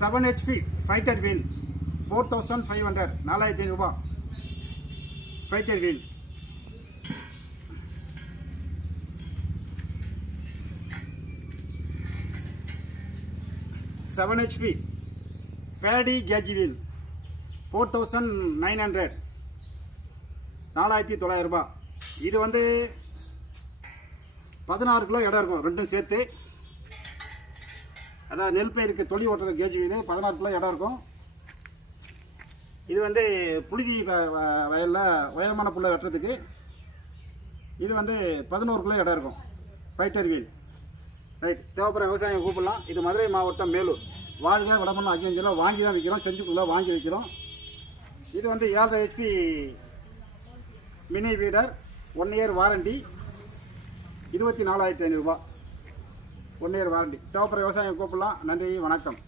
7 HP fighter wheel 4500 4500 fighter wheel. Seven HP paddy cage wheel 4900 4900. இது வந்து 16 kilo இடம் இருக்கும் ரெண்டும் சேர்த்து. அதாவது நெல் பயிருக்கு தொழி ஓட்டுறது கேஜ் வீல் 16 கிலோ இடம் இருக்கும். இது வந்து புழுதி வயலில் உயரமான புல்லை வெட்டுறதுக்கு. இது வந்து 11 கிலோ இடம் இருக்கும் ஃபைட்டர் வீல். ரைட், தேவைப்படுற விவசாயம் கூப்பிடலாம். இது மதுரை மாவட்டம் மேலூர். வாழ்க வடமண்ணம் அங்கேயும் வாங்கி தான் விற்கிறோம், செஞ்சுக்குள்ளே வாங்கி விற்கிறோம். இது வந்து 7.5 HP மினி வீடர் 1 இயர் வாரண்டி 24,500 ரூபா. 1 இயர் வாரண்டி. தேவைப்படுற விவசாயம் கூப்பிடலாம். நன்றி, வணக்கம்.